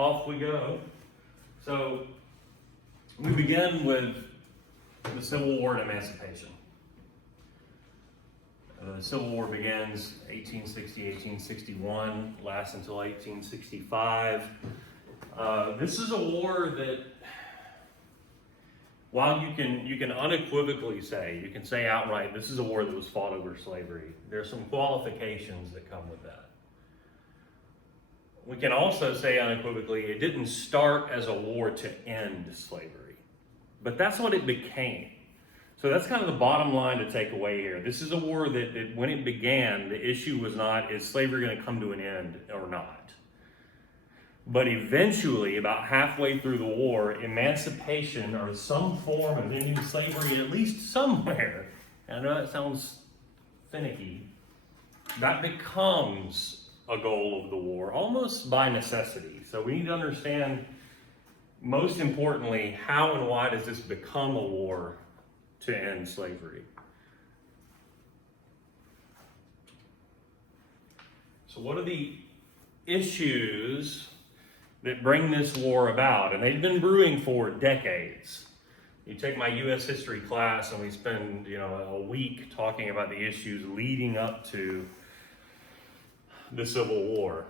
off we go. So we begin with the Civil War and Emancipation. The Civil War begins 1860, 1861, lasts until 1865. This is a war that, while you can unequivocally say, you can say outright, this is a war that was fought over slavery. There's some qualifications that come with that. We can also say unequivocally, it didn't start as a war to end slavery, but that's what it became. So that's kind of the bottom line to take away here. This is a war that when it began, the issue was not, is slavery going to come to an end or not? But eventually, about halfway through the war, emancipation or some form of ending slavery, at least somewhere, and I know that sounds finicky, that becomes a goal of the war, almost by necessity. So we need to understand, most importantly, how and why does this become a war to end slavery? So what are the issues that bring this war about? And they've been brewing for decades. You take my U.S. history class and we spend, a week talking about the issues leading up to the Civil War.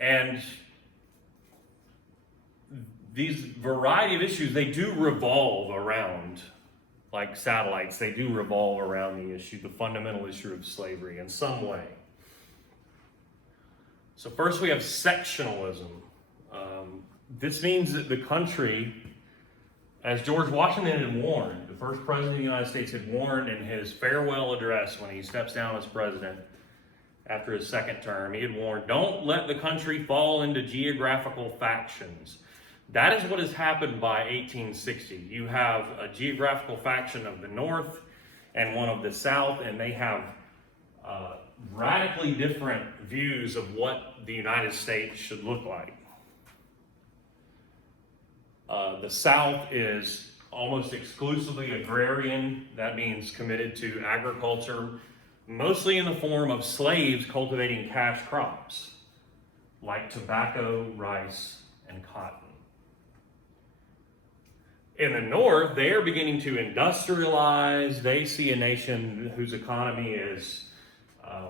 And these variety of issues, they do revolve around, like satellites, they do revolve around the fundamental issue of slavery in some way. So first we have sectionalism. This means that the country, as George Washington had warned, the first president of the United States had warned in his farewell address when he steps down as president after his second term, he had warned, don't let the country fall into geographical factions. That is what has happened by 1860. You have a geographical faction of the North and one of the South, and they have radically different views of what the United States should look like. The South is almost exclusively agrarian. That means committed to agriculture, mostly in the form of slaves cultivating cash crops like tobacco, rice, and cotton. In the North, they are beginning to industrialize. They see a nation whose economy is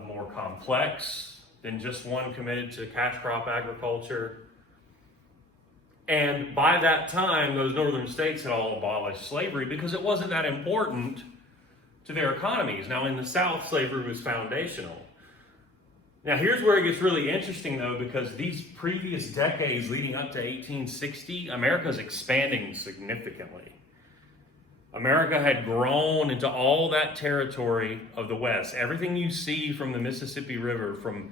more complex than just one committed to cash crop agriculture. And by that time, those northern states had all abolished slavery because it wasn't that important to their economies. Now, in the South, slavery was foundational. Now, here's where it gets really interesting, though, because these previous decades leading up to 1860, America is expanding significantly. America had grown into all that territory of the West. Everything you see from the Mississippi River, and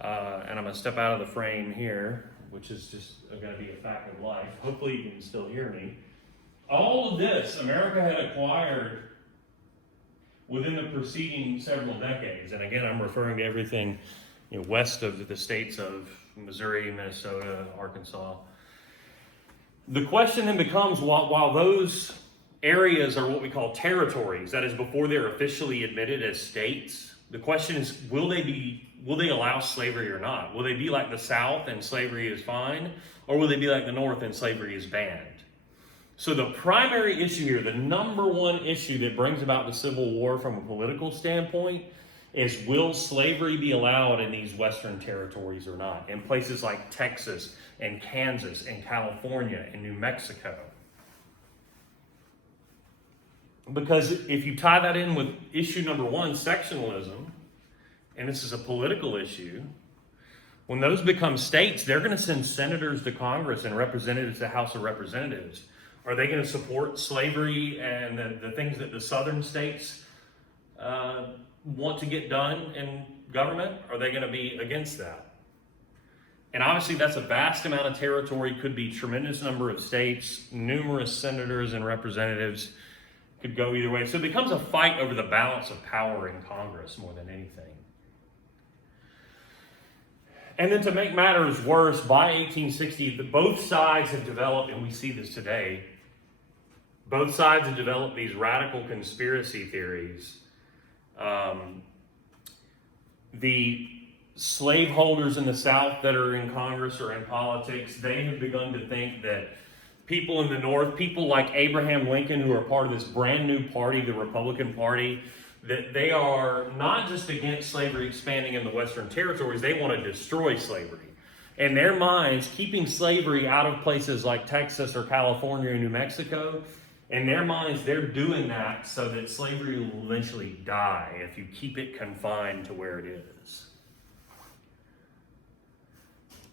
I'm going to step out of the frame here, which is just going to be a fact of life. Hopefully you can still hear me. All of this, America had acquired within the preceding several decades. And again, I'm referring to everything west of the states of Missouri, Minnesota, Arkansas. The question then becomes, while those areas are what we call territories, that is before they're officially admitted as states, the question is, will they allow slavery or not? Will they be like the South and slavery is fine? Or will they be like the North and slavery is banned? So the primary issue here, the number one issue that brings about the Civil War from a political standpoint, is will slavery be allowed in these Western territories or not? In places like Texas and Kansas and California and New Mexico. Because if you tie that in with issue number one, sectionalism, and this is a political issue, when those become states, they're going to send senators to Congress and representatives to the House of Representatives. Are they going to support slavery and the things that the southern states want to get done in government? Are they going to be against that? And obviously that's a vast amount of territory, could be tremendous number of states, numerous senators and representatives, could go either way. So it becomes a fight over the balance of power in Congress more than anything. And then to make matters worse, by 1860, both sides have developed, and we see this today, both sides have developed these radical conspiracy theories. The slaveholders in the South that are in Congress or in politics, they have begun to think that people in the North, people like Abraham Lincoln, who are part of this brand new party, the Republican Party, that they are not just against slavery expanding in the Western territories, they want to destroy slavery. In their minds, keeping slavery out of places like Texas or California or New Mexico, in their minds, they're doing that so that slavery will eventually die if you keep it confined to where it is.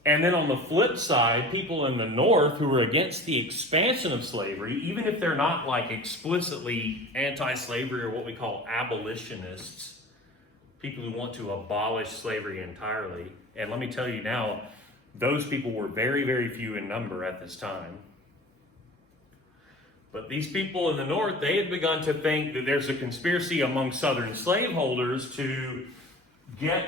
And then on the flip side, people in the North who are against the expansion of slavery, even if they're not like explicitly anti-slavery or what we call abolitionists, people who want to abolish slavery entirely. And let me tell you now, those people were very, very few in number at this time. But these people in the North, they had begun to think that there's a conspiracy among Southern slaveholders to get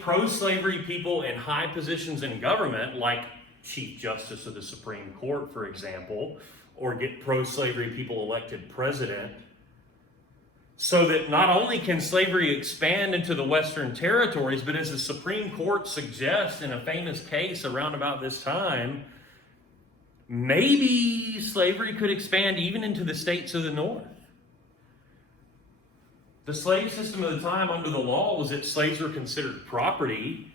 pro-slavery people in high positions in government, like Chief Justice of the Supreme Court, for example, or get pro-slavery people elected president, so that not only can slavery expand into the Western territories, but as the Supreme Court suggests in a famous case around about this time, maybe slavery could expand even into the states of the North. The slave system of the time under the law was that slaves were considered property,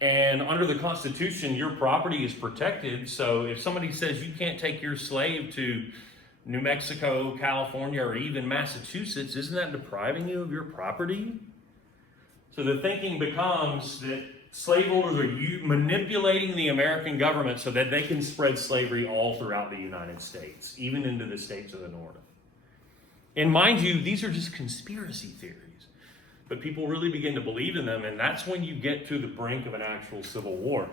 and under the Constitution, your property is protected. So if somebody says you can't take your slave to New Mexico, California, or even Massachusetts, isn't that depriving you of your property? So the thinking becomes that slaveholders are manipulating the American government so that they can spread slavery all throughout the United States, even into the states of the North. And mind you, these are just conspiracy theories, but people really begin to believe in them, and that's when you get to the brink of an actual civil war.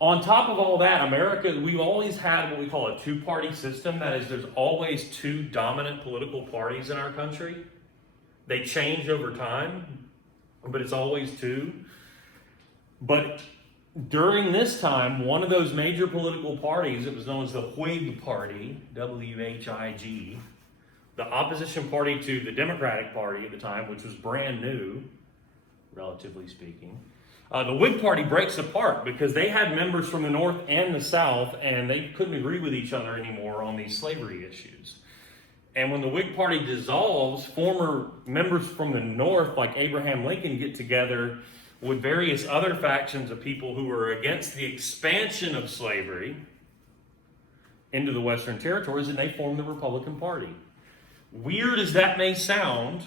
On top of all that, America, we've always had what we call a two-party system. That is, there's always two dominant political parties in our country. They change over time, but it's always two. But during this time, one of those major political parties, it was known as the Whig Party, W-H-I-G, the opposition party to the Democratic Party at the time, which was brand new, relatively speaking. The Whig Party breaks apart because they had members from the North and the South, and they couldn't agree with each other anymore on these slavery issues. And when the Whig Party dissolves, former members from the North, like Abraham Lincoln, get together with various other factions of people who were against the expansion of slavery into the Western territories, and they form the Republican Party. Weird as that may sound,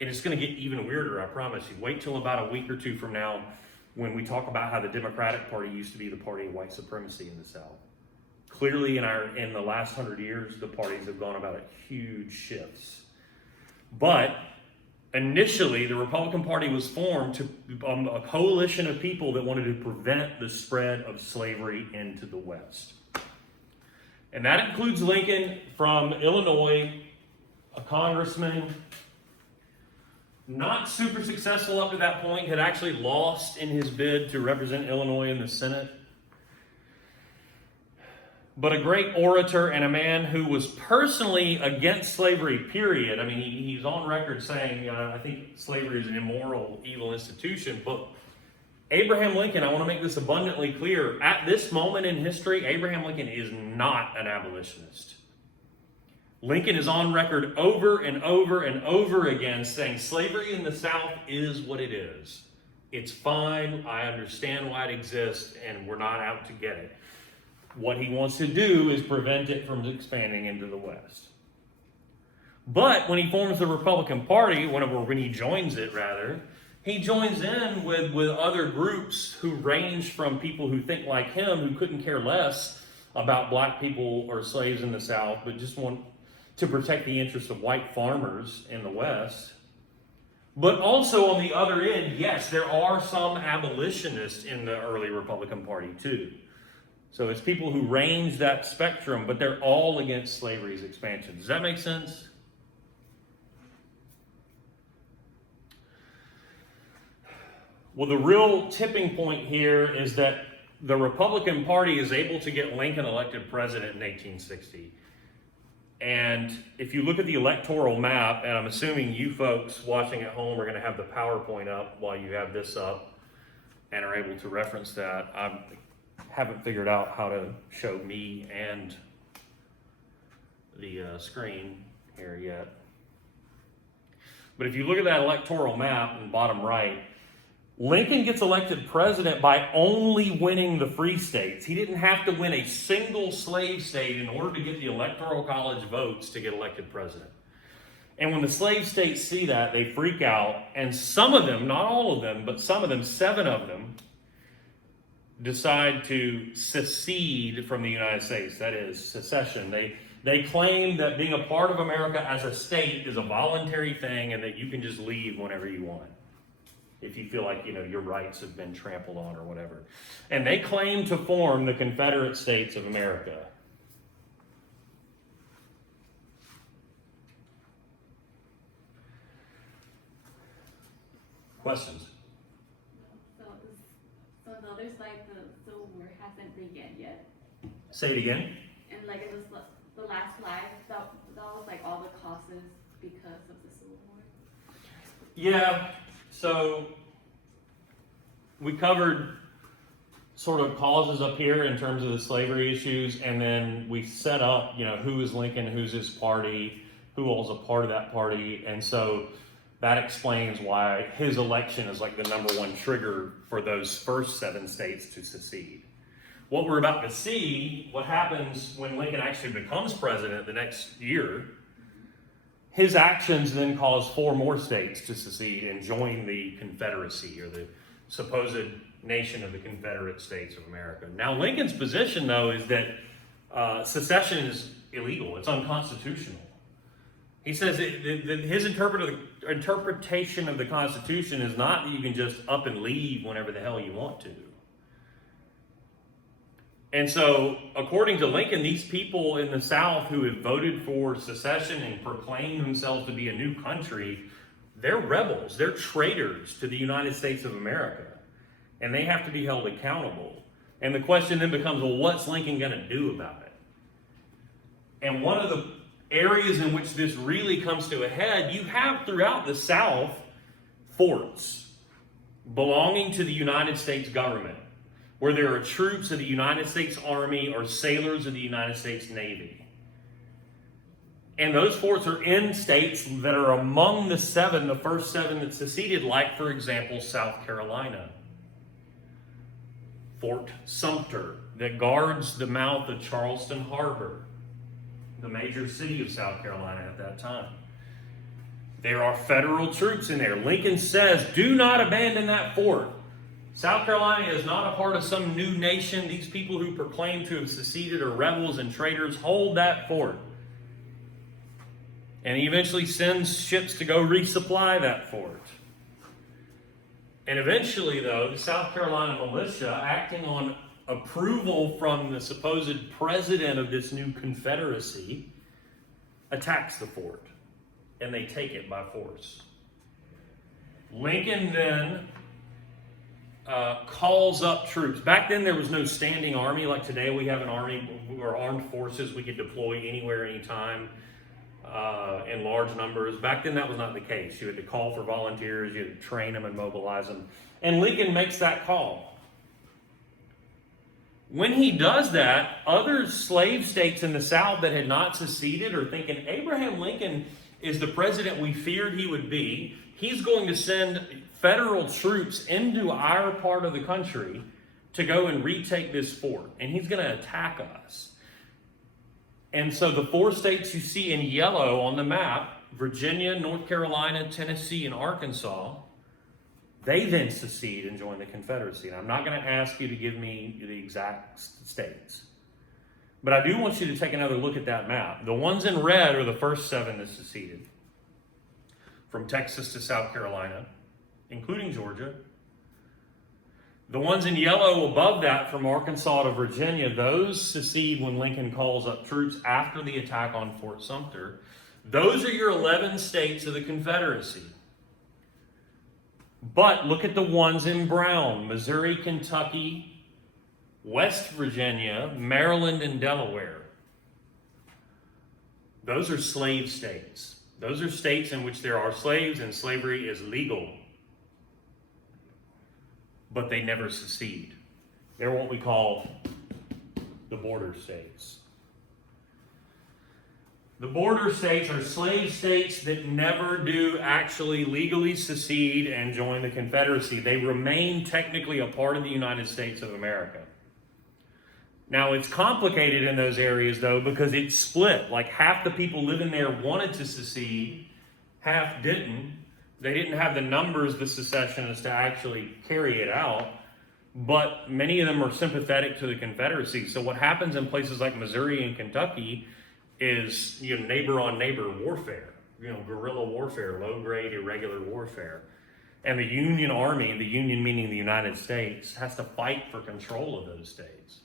and it's going to get even weirder, I promise you. Wait till about a week or two from now when we talk about how the Democratic Party used to be the party of white supremacy in the South. Clearly, in the last 100 years, the parties have gone about huge shifts. But initially, the Republican Party was formed to a coalition of people that wanted to prevent the spread of slavery into the West. And that includes Lincoln from Illinois, a congressman, not super successful up to that point, had actually lost in his bid to represent Illinois in the Senate. But a great orator and a man who was personally against slavery, period. I mean, he's on record saying, I think slavery is an immoral, evil institution. But Abraham Lincoln, I want to make this abundantly clear, at this moment in history, Abraham Lincoln is not an abolitionist. Lincoln is on record over and over and over again saying slavery in the South is what it is. It's fine, I understand why it exists, and we're not out to get it. What he wants to do is prevent it from expanding into the West. But when he forms the Republican Party, when he joins it rather, he joins in with other groups who range from people who think like him, who couldn't care less about black people or slaves in the South, but just want to protect the interests of white farmers in the West. But also on the other end, yes, there are some abolitionists in the early Republican Party too. So it's people who range that spectrum, but they're all against slavery's expansion. Does that make sense? Well, the real tipping point here is that the Republican Party is able to get Lincoln elected president in 1860. And if you look at the electoral map, and I'm assuming you folks watching at home are going to have the PowerPoint up while you have this up, and are able to reference that. I haven't figured out how to show me and the screen here yet. But if you look at that electoral map in the bottom right, Lincoln gets elected president by only winning the free states. He didn't have to win a single slave state in order to get the Electoral College votes to get elected president. And when the slave states see that, they freak out. And some of them, not all of them, but some of them, 7 of them, decide to secede from the United States. That is, secession. They claim that being a part of America as a state is a voluntary thing and that you can just leave whenever you want, if you feel like, your rights have been trampled on or whatever. And they claim to form the Confederate States of America. Questions? So notice like the Civil War hasn't begun yet. Say it again. And like in the last slide, that was like all the causes because of the Civil War. Yeah, so we covered sort of causes up here in terms of the slavery issues, and then we set up, who is Lincoln, who's his party, who all's a part of that party, and so that explains why his election is like the number one trigger for those first 7 states to secede. What we're about to see, what happens when Lincoln actually becomes president the next year, his actions then cause 4 more states to secede and join the Confederacy, or the supposed nation of the Confederate States of America. Now, Lincoln's position, though, is that secession is illegal. It's unconstitutional. He says his interpretation of the Constitution is not that you can just up and leave whenever the hell you want to. And so, according to Lincoln, these people in the South who have voted for secession and proclaimed themselves to be a new country, they're rebels. They're traitors to the United States of America. And they have to be held accountable. And the question then becomes, well, what's Lincoln going to do about it? And one of the areas in which this really comes to a head, you have throughout the South forts belonging to the United States government, where there are troops of the United States Army or sailors of the United States Navy. And those forts are in states that are among the first 7 that seceded, like, for example, South Carolina. Fort Sumter, that guards the mouth of Charleston Harbor, the major city of South Carolina at that time. There are federal troops in there. Lincoln says, do not abandon that fort. South Carolina is not a part of some new nation. These people who proclaim to have seceded are rebels and traitors. Hold that fort. And he eventually sends ships to go resupply that fort. And eventually, though, the South Carolina militia, acting on approval from the supposed president of this new confederacy, attacks the fort. And they take it by force. Lincoln then calls up troops. Back then there was no standing army like today. We have an army or armed forces we could deploy anywhere, anytime, in large numbers. Back then that was not the case. You had to call for volunteers, you had to train them and mobilize them. And Lincoln makes that call. When he does that, other slave states in the South that had not seceded are thinking, Abraham Lincoln is the president we feared he would be. He's going to send federal troops into our part of the country to go and retake this fort. And he's going to attack us. And so the 4 states you see in yellow on the map, Virginia, North Carolina, Tennessee, and Arkansas, they then secede and join the Confederacy. And I'm not going to ask you to give me the exact states. But I do want you to take another look at that map. The ones in red are the first 7 that seceded. From Texas to South Carolina, including Georgia. The ones in yellow above that, from Arkansas to Virginia, those secede when Lincoln calls up troops after the attack on Fort Sumter. Those are your 11 states of the Confederacy. But look at the ones in brown: Missouri, Kentucky, West Virginia, Maryland, and Delaware. Those are slave states. Those are states in which there are slaves and slavery is legal. but they never secede. They're what we call the border states. The border states are slave states that never do actually legally secede and join the Confederacy. They remain technically a part of the United States of America. Now, it's complicated in those areas, though, because it's split. Like, half the people living there wanted to secede, half didn't. They didn't have the numbers, the secessionists, to actually carry it out. But many of them are sympathetic to the Confederacy. So what happens in places like Missouri and Kentucky is, neighbor on neighbor warfare, guerrilla warfare, low grade, irregular warfare. And the Union Army, the Union meaning the United States, has to fight for control of those states.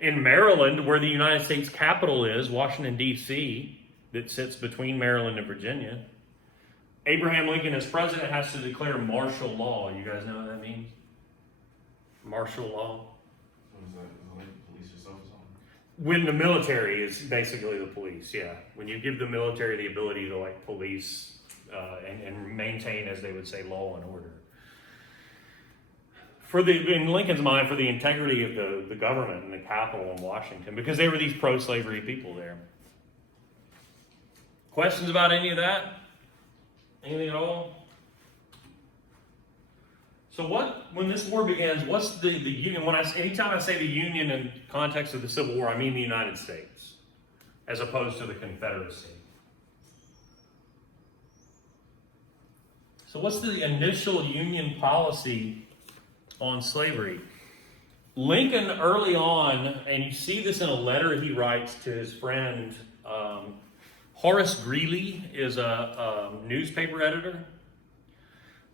In Maryland, where the United States capital is, Washington, D.C., that sits between Maryland and Virginia, Abraham Lincoln, as president, has to declare martial law. You guys know what that means? Martial law. What is that? Is it like police yourself or something? When the military is basically the police, yeah. When you give the military the ability to police and maintain, as they would say, law and order. In Lincoln's mind, for the integrity of the government and the capital in Washington, because they were these pro-slavery people there. Questions about any of that? Anything at all? So when this war begins, what's the Union? Anytime I say the Union in context of the Civil War, I mean the United States, as opposed to the Confederacy. So what's the initial Union policy on slavery? Lincoln, early on, and you see this in a letter he writes to his friend, Horace Greeley is a newspaper editor.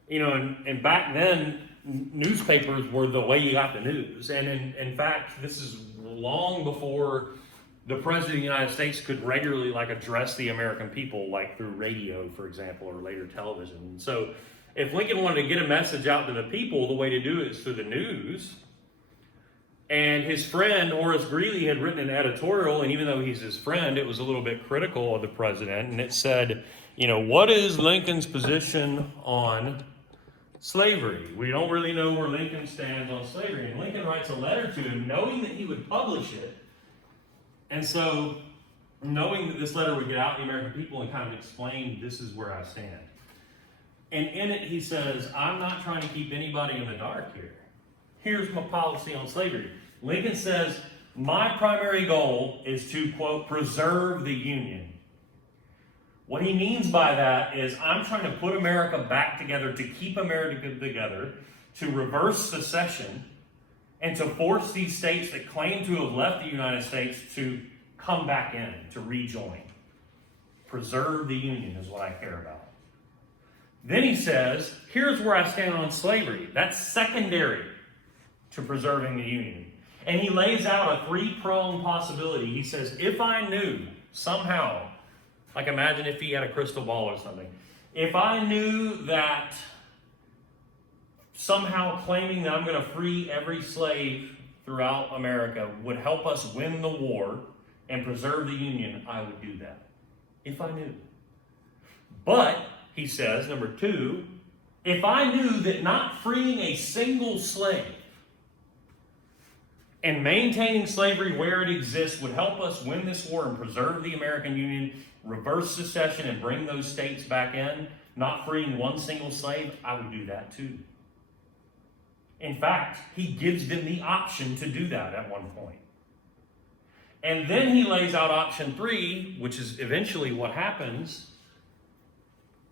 And back then, newspapers were the way you got the news. And in fact, this is long before the President of the United States could regularly address the American people, through radio, for example, or later television. So if Lincoln wanted to get a message out to the people, the way to do it is through the news. And his friend, Horace Greeley, had written an editorial, and even though he's his friend, it was a little bit critical of the president. And it said, what is Lincoln's position on slavery? We don't really know where Lincoln stands on slavery. And Lincoln writes a letter to him knowing that he would publish it. And so, knowing that this letter would get out to the American people and kind of explain, this is where I stand. And in it, he says, I'm not trying to keep anybody in the dark here. Here's my policy on slavery. Lincoln says, my primary goal is to, quote, preserve the Union. What he means by that is I'm trying to put America back together, to keep America together, to reverse secession, and to force these states that claim to have left the United States to come back in, to rejoin. Preserve the Union is what I care about. Then he says, here's where I stand on slavery. That's secondary to preserving the Union. And he lays out a three-pronged possibility. He says, if I knew somehow, imagine if he had a crystal ball or something. If I knew that somehow claiming that I'm going to free every slave throughout America would help us win the war and preserve the Union, I would do that. If I knew. But, he says, number two, if I knew that not freeing a single slave and maintaining slavery where it exists would help us win this war and preserve the American Union, reverse secession, and bring those states back in, not freeing one single slave, I would do that too. In fact, he gives them the option to do that at one point. And then he lays out option three, which is eventually what happens.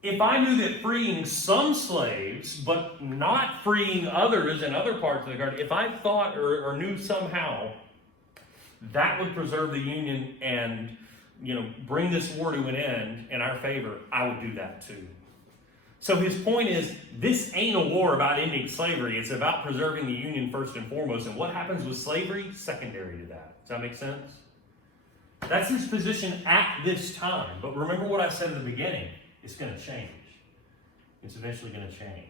If I knew that freeing some slaves, but not freeing others in other parts of the country, if I thought or knew somehow that would preserve the Union and bring this war to an end in our favor, I would do that too. So his point is, this ain't a war about ending slavery. It's about preserving the Union first and foremost. And what happens with slavery? Secondary to that. Does that make sense? That's his position at this time. But remember what I said in the beginning. It's going to change. It's eventually going to change.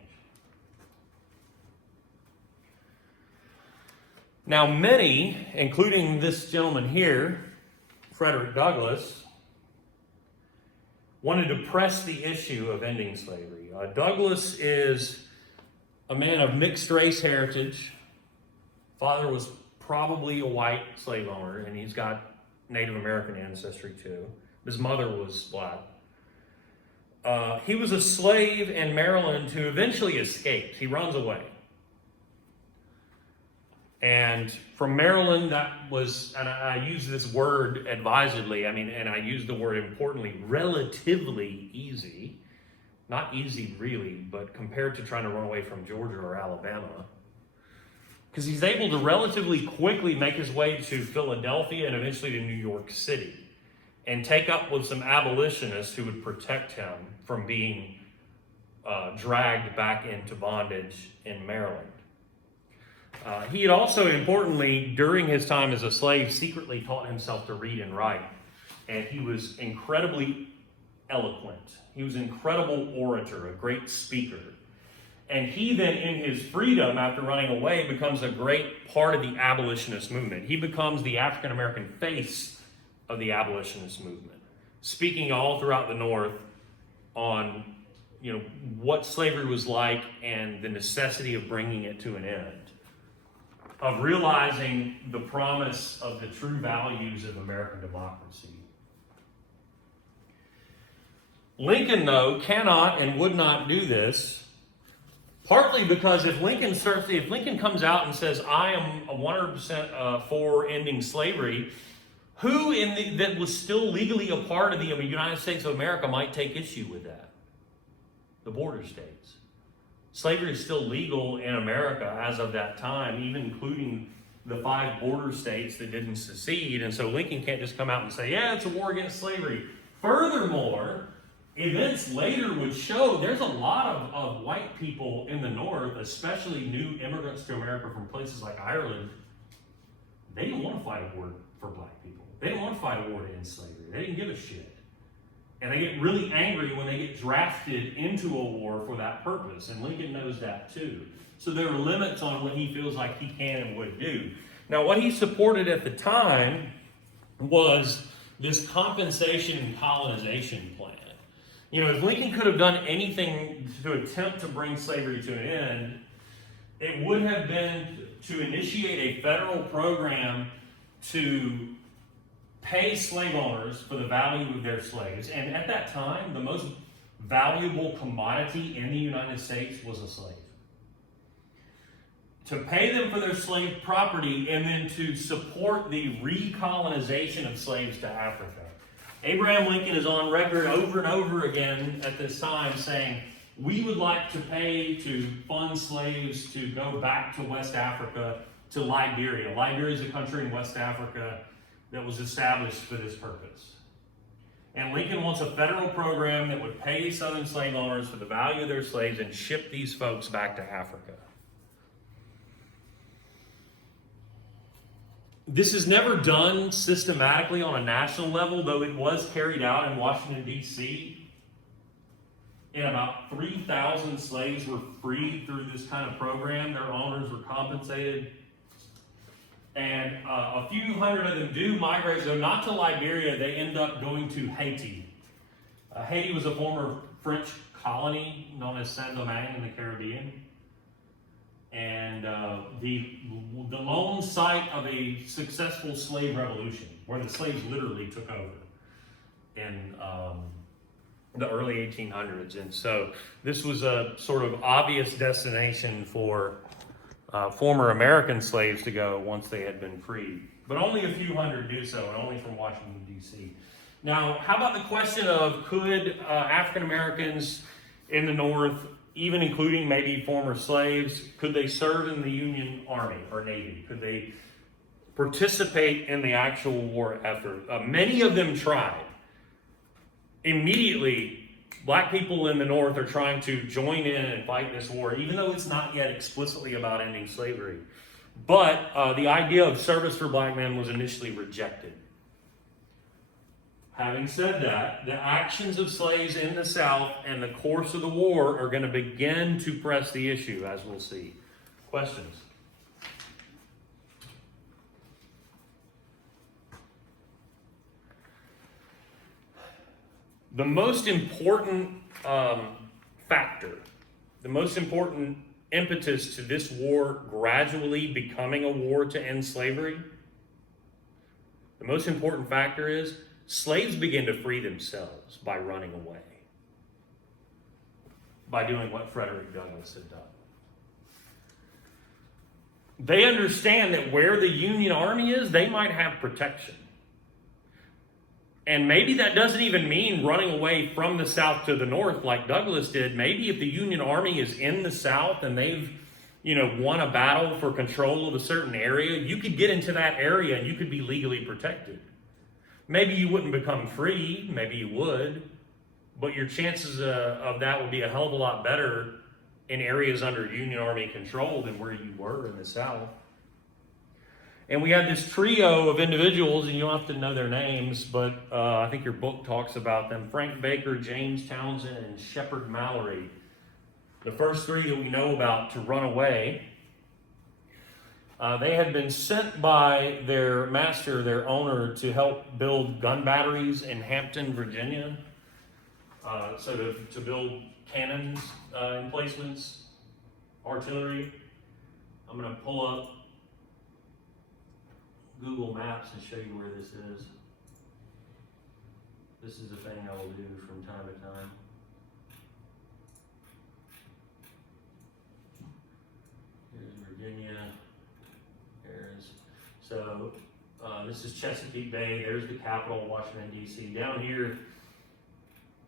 Now, many, including this gentleman here, Frederick Douglass, wanted to press the issue of ending slavery. Douglass is a man of mixed race heritage. Father was probably a white slave owner, and he's got Native American ancestry too. His mother was black. He was a slave in Maryland who eventually escaped. He runs away. And from Maryland, that was, and I use this word advisedly, and I use the word importantly, relatively easy. Not easy really, but compared to trying to run away from Georgia or Alabama. Because he's able to relatively quickly make his way to Philadelphia and eventually to New York City and take up with some abolitionists who would protect him from being dragged back into bondage in Maryland. He had also, importantly, during his time as a slave, secretly taught himself to read and write. And he was incredibly eloquent. He was an incredible orator, a great speaker. And he then, in his freedom after running away, becomes a great part of the abolitionist movement. He becomes the African American face of the abolitionist movement, speaking all throughout the North on, what slavery was like and the necessity of bringing it to an end, of realizing the promise of the true values of American democracy. Lincoln, though, cannot and would not do this, partly because if Lincoln comes out and says, I am 100% for ending slavery, who that was still legally a part of the United States of America might take issue with that? The border states. Slavery is still legal in America as of that time, even including the 5 border states that didn't secede. And so Lincoln can't just come out and say, yeah, it's a war against slavery. Furthermore, events later would show there's a lot of white people in the North, especially new immigrants to America from places like Ireland. They didn't want to fight a war for black people. They didn't want to fight a war to end slavery. They didn't give a shit. And they get really angry when they get drafted into a war for that purpose. And Lincoln knows that too. So there are limits on what he feels like he can and would do. Now, what he supported at the time was this compensation and colonization plan. If Lincoln could have done anything to attempt to bring slavery to an end, it would have been to initiate a federal program to pay slave owners for the value of their slaves. And at that time, the most valuable commodity in the United States was a slave. To pay them for their slave property and then to support the recolonization of slaves to Africa. Abraham Lincoln is on record over and over again at this time saying, we would like to pay to fund slaves to go back to West Africa, to Liberia. Liberia is a country in West Africa that was established for this purpose. And Lincoln wants a federal program that would pay Southern slave owners for the value of their slaves and ship these folks back to Africa. This is never done systematically on a national level, though it was carried out in Washington, D.C. And about 3,000 slaves were freed through this kind of program. Their owners were compensated. And a few hundred of them do migrate, though not to Liberia. They end up going to Haiti. Haiti was a former French colony known as Saint-Domingue in the Caribbean. And the lone site of a successful slave revolution, where the slaves literally took over in the early 1800s. And so this was a sort of obvious destination for former American slaves to go once they had been freed. But only a few hundred do so, and only from Washington, D.C. Now, how about the question of could African Americans in the North, even including maybe former slaves, could they serve in the Union Army or Navy? Could they participate in the actual war effort? Many of them tried. Immediately, black people in the North are trying to join in and fight this war, even though it's not yet explicitly about ending slavery. But the idea of service for black men was initially rejected. Having said that, the actions of slaves in the South and the course of the war are going to begin to press the issue, as we'll see. Questions? The most important factor, the most important impetus to this war gradually becoming a war to end slavery? The most important factor is slaves begin to free themselves by running away, by doing what Frederick Douglass had done. They understand that where the Union Army is, they might have protection. And maybe that doesn't even mean running away from the South to the North like Douglass did. Maybe if the Union Army is in the South and they've, won a battle for control of a certain area, you could get into that area and you could be legally protected. Maybe you wouldn't become free, maybe you would, but your chances of that would be a hell of a lot better in areas under Union Army control than where you were in the South. And we had this trio of individuals, and you don't have to know their names, but I think your book talks about them: Frank Baker, James Townsend, and Shepard Mallory. The first three that we know about to run away. They had been sent by their master, their owner, to help build gun batteries in Hampton, Virginia. So to build cannons, emplacements, artillery. I'm going to pull up Google Maps and show you where this is. This is a thing I will do from time to time. Here's Virginia. So this is Chesapeake Bay. There's the capital, Washington, D.C. Down here,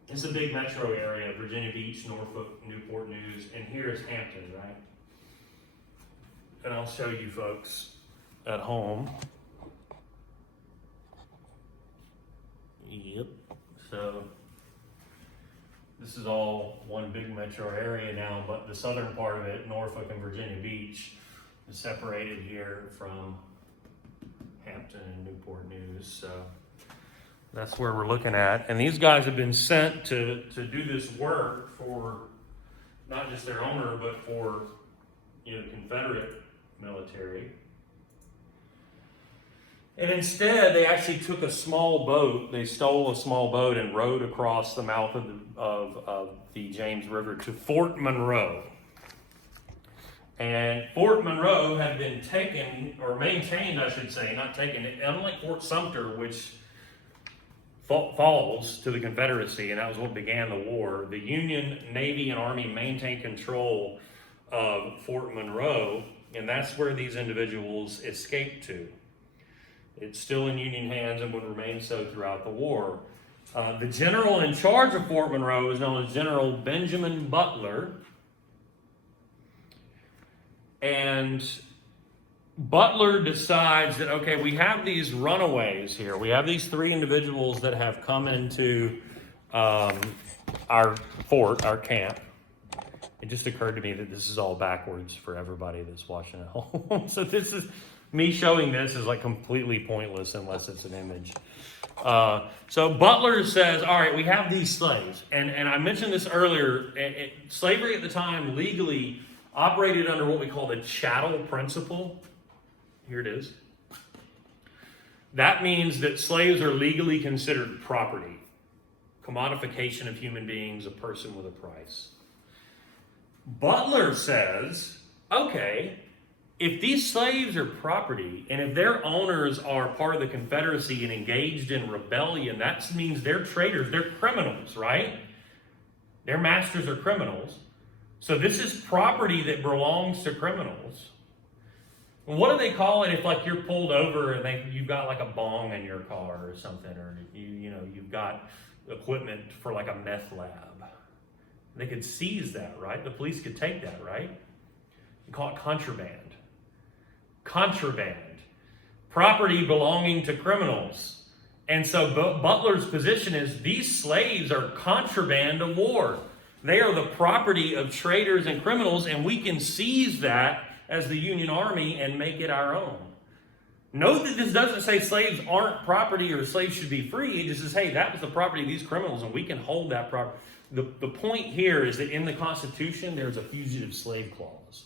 it's a big metro area: Virginia Beach, Norfolk, Newport News, and here is Hampton, right? And I'll show you folks at home. Yep. So this is all one big metro area now, but the southern part of it, Norfolk and Virginia Beach, is separated here from Hampton and Newport News. So that's where we're looking at. And these guys have been sent to do this work for not just their owner, but for Confederate military. And instead, they actually took a small boat. They stole a small boat and rowed across the mouth of the James River to Fort Monroe. And Fort Monroe had been taken, or maintained, I should say, not taken. Unlike Fort Sumter, which falls to the Confederacy, and that was what began the war, the Union Navy and Army maintained control of Fort Monroe, and that's where these individuals escaped to. It's still in Union hands and would remain so throughout the war. The general in charge of Fort Monroe is known as General Benjamin Butler. And Butler decides that, okay, we have these runaways here. We have these three individuals that have come into our fort, our camp. It just occurred to me that this is all backwards for everybody that's watching at home. So this is, me showing this is like completely pointless unless it's an image. So Butler says, all right, we have these slaves. And I mentioned this earlier. Slavery at the time legally operated under what we call the chattel principle. Here it is. That means that slaves are legally considered property. Commodification of human beings, a person with a price. Butler says, okay, if these slaves are property, and if their owners are part of the Confederacy and engaged in rebellion, that means they're traitors, they're criminals, right? Their masters are criminals. So this is property that belongs to criminals. And what do they call it if, like, you're pulled over and you've got like a bong in your car or something, or you've got equipment for like a meth lab? They could seize that, right? The police could take that, right? You call it contraband. Contraband. Property belonging to criminals. And so Butler's position is these slaves are contraband of war. They are the property of traitors and criminals, and we can seize that as the Union Army and make it our own. Note that this doesn't say slaves aren't property or slaves should be free. It just says, hey, that was the property of these criminals, and we can hold that property. The point here is that in the Constitution, there's a fugitive slave clause.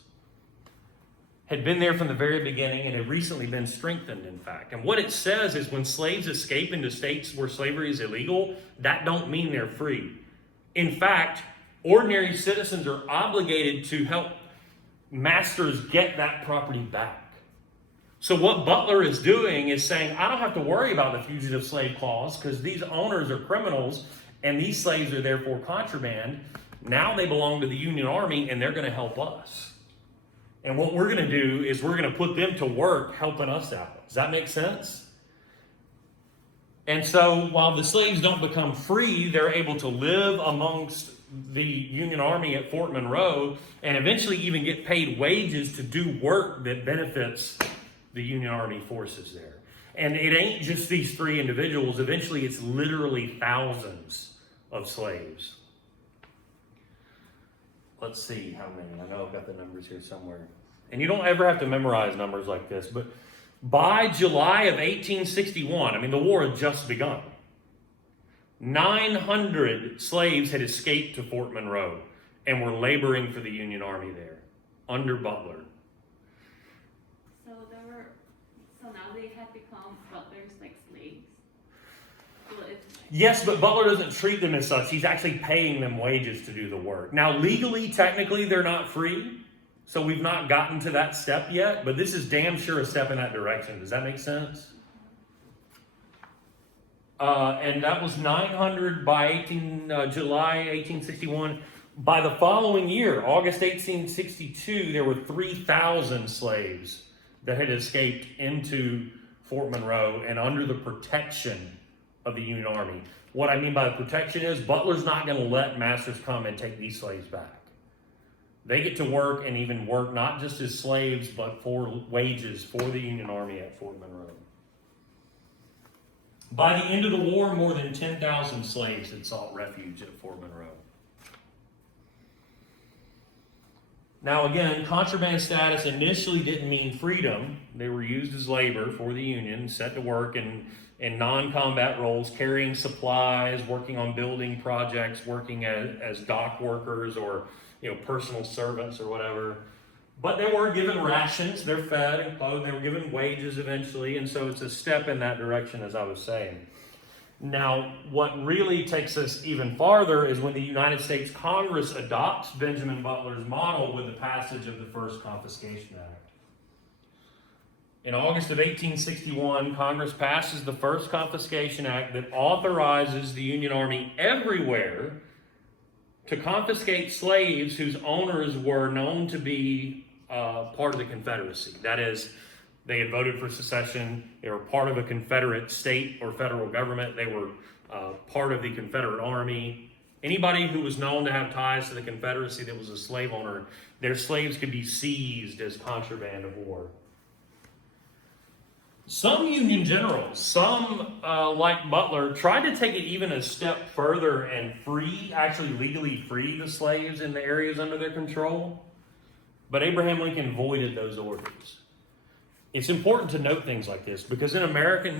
Had been there from the very beginning and had recently been strengthened, in fact. And what it says is when slaves escape into states where slavery is illegal, that don't mean they're free. In fact, ordinary citizens are obligated to help masters get that property back. So what Butler is doing is saying, I don't have to worry about the fugitive slave clause because these owners are criminals and these slaves are therefore contraband. Now they belong to the Union Army and they're going to help us. And what we're going to do is we're going to put them to work helping us out. Does that make sense? And so while the slaves don't become free, they're able to live amongst the Union Army at Fort Monroe and eventually even get paid wages to do work that benefits the Union Army forces there. And it ain't just these three individuals. Eventually, it's literally thousands of slaves. Let's see how many. I know I've got the numbers here somewhere. And you don't ever have to memorize numbers like this, but by July of 1861, I mean, the war had just begun. 900 slaves had escaped to Fort Monroe and were laboring for the Union Army there under Butler. So now they have become Butler's like slaves. Well, Yes, but Butler doesn't treat them as such. He's actually paying them wages to do the work. Now, legally, technically, they're not free. So we've not gotten to that step yet, but this is damn sure a step in that direction. Does that make sense? And that was 900 by July 1861. By the following year, August 1862, there were 3,000 slaves that had escaped into Fort Monroe and under the protection of the Union Army. What I mean by the protection is Butler's not going to let masters come and take these slaves back. They get to work and even work not just as slaves, but for wages for the Union Army at Fort Monroe. By the end of the war, more than 10,000 slaves had sought refuge at Fort Monroe. Now again, contraband status initially didn't mean freedom. They were used as labor for the Union, set to work in non-combat roles, carrying supplies, working on building projects, working as dock workers or personal servants or whatever. But they were given rations, they're fed and clothed, they were given wages eventually, and so it's a step in that direction, as I was saying. Now, what really takes us even farther is when the United States Congress adopts Benjamin Butler's model with the passage of the first Confiscation Act. In August of 1861, Congress passes the first Confiscation Act that authorizes the Union Army everywhere to confiscate slaves whose owners were known to be part of the Confederacy. That is, they had voted for secession, they were part of a Confederate state or federal government, they were part of the Confederate Army. Anybody who was known to have ties to the Confederacy that was a slave owner, their slaves could be seized as contraband of war. Some Union generals, some like Butler, tried to take it even a step further and actually legally free the slaves in the areas under their control. But Abraham Lincoln voided those orders. It's important to note things like this because in America,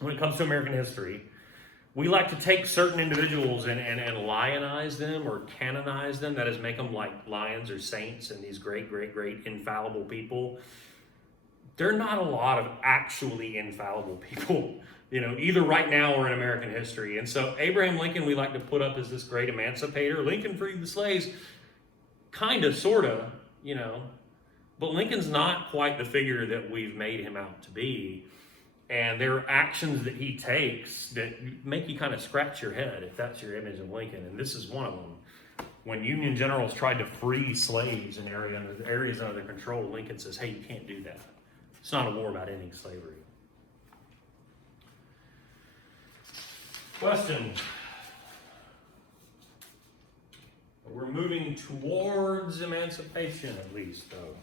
when it comes to American history, we like to take certain individuals and lionize them or canonize them. That is, make them like lions or saints and these great, great, great infallible people. There are not a lot of actually infallible people, either right now or in American history. And so Abraham Lincoln, we like to put up as this great emancipator. Lincoln freed the slaves, kind of, sort of, But Lincoln's not quite the figure that we've made him out to be. And there are actions that he takes that make you kind of scratch your head if that's your image of Lincoln. And this is one of them. When Union generals tried to free slaves in areas under their control, Lincoln says, hey, you can't do that. It's not a war about ending slavery. Question. We're moving towards emancipation, at least, though.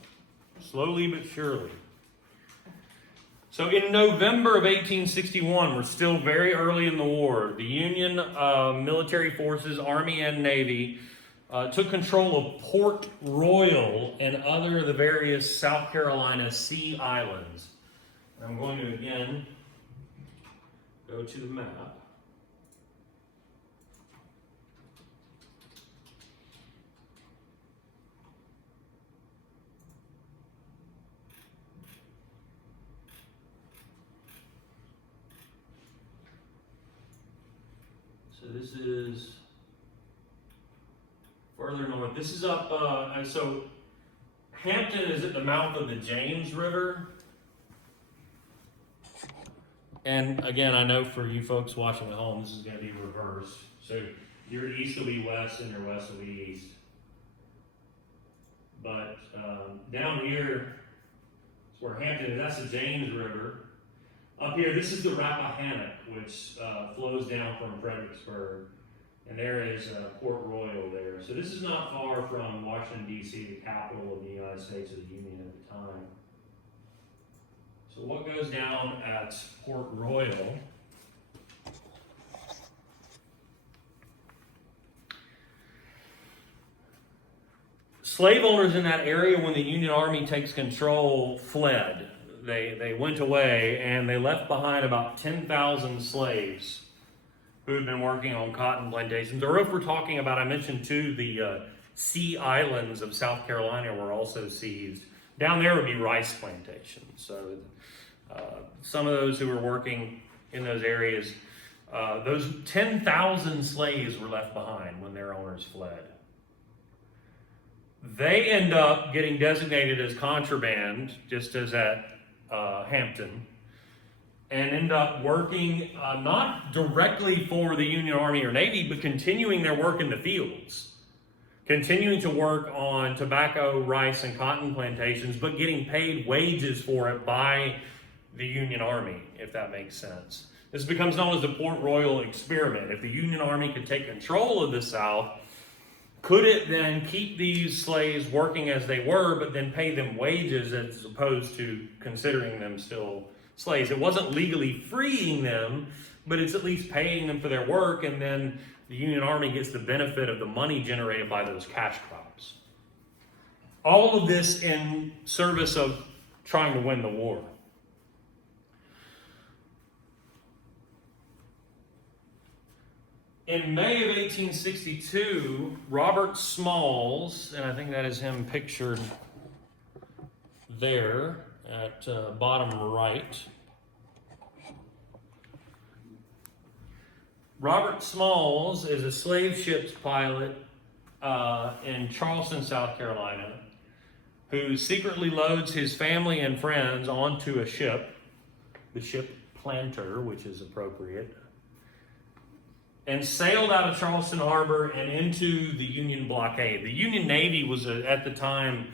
Slowly but surely. So in November of 1861, we're still very early in the war, the Union military forces, Army and Navy, took control of Port Royal and other of the various South Carolina sea islands. I'm going to again go to the map. So this is further north north. This is up, and so Hampton is at the mouth of the James River. And again, I know for you folks watching at home, this is going to be reversed. So your east will be west and your west will be east. But down here is where Hampton is. That's the James River. Up here, this is the Rappahannock, which flows down from Fredericksburg. And there is Port Royal there. So this is not far from Washington, D.C., the capital of the United States of the Union at the time. So what goes down at Port Royal? Slave owners in that area, when the Union Army takes control, fled. They went away, and they left behind about 10,000 slaves who had been working on cotton plantations. Or if we're talking about, I mentioned too, the Sea Islands of South Carolina were also seized. Down there would be rice plantations. So some of those who were working in those areas, those 10,000 slaves were left behind when their owners fled. They end up getting designated as contraband, just as at Hampton, and end up working not directly for the Union Army or Navy, but continuing their work in the fields, continuing to work on tobacco, rice, and cotton plantations, but getting paid wages for it by the Union Army, if that makes sense. This becomes known as the Port Royal experiment. If the Union Army could take control of the South, could it then keep these slaves working as they were, but then pay them wages as opposed to considering them still slaves? It wasn't legally freeing them, but it's at least paying them for their work, and then the Union Army gets the benefit of the money generated by those cash crops. All of this in service of trying to win the war. In May of 1862, Robert Smalls, and I think that is him pictured there at bottom right. Robert Smalls is a slave ship's pilot in Charleston, South Carolina, who secretly loads his family and friends onto a ship, the ship Planter, which is appropriate, and sailed out of Charleston Harbor and into the Union blockade. The Union Navy was at the time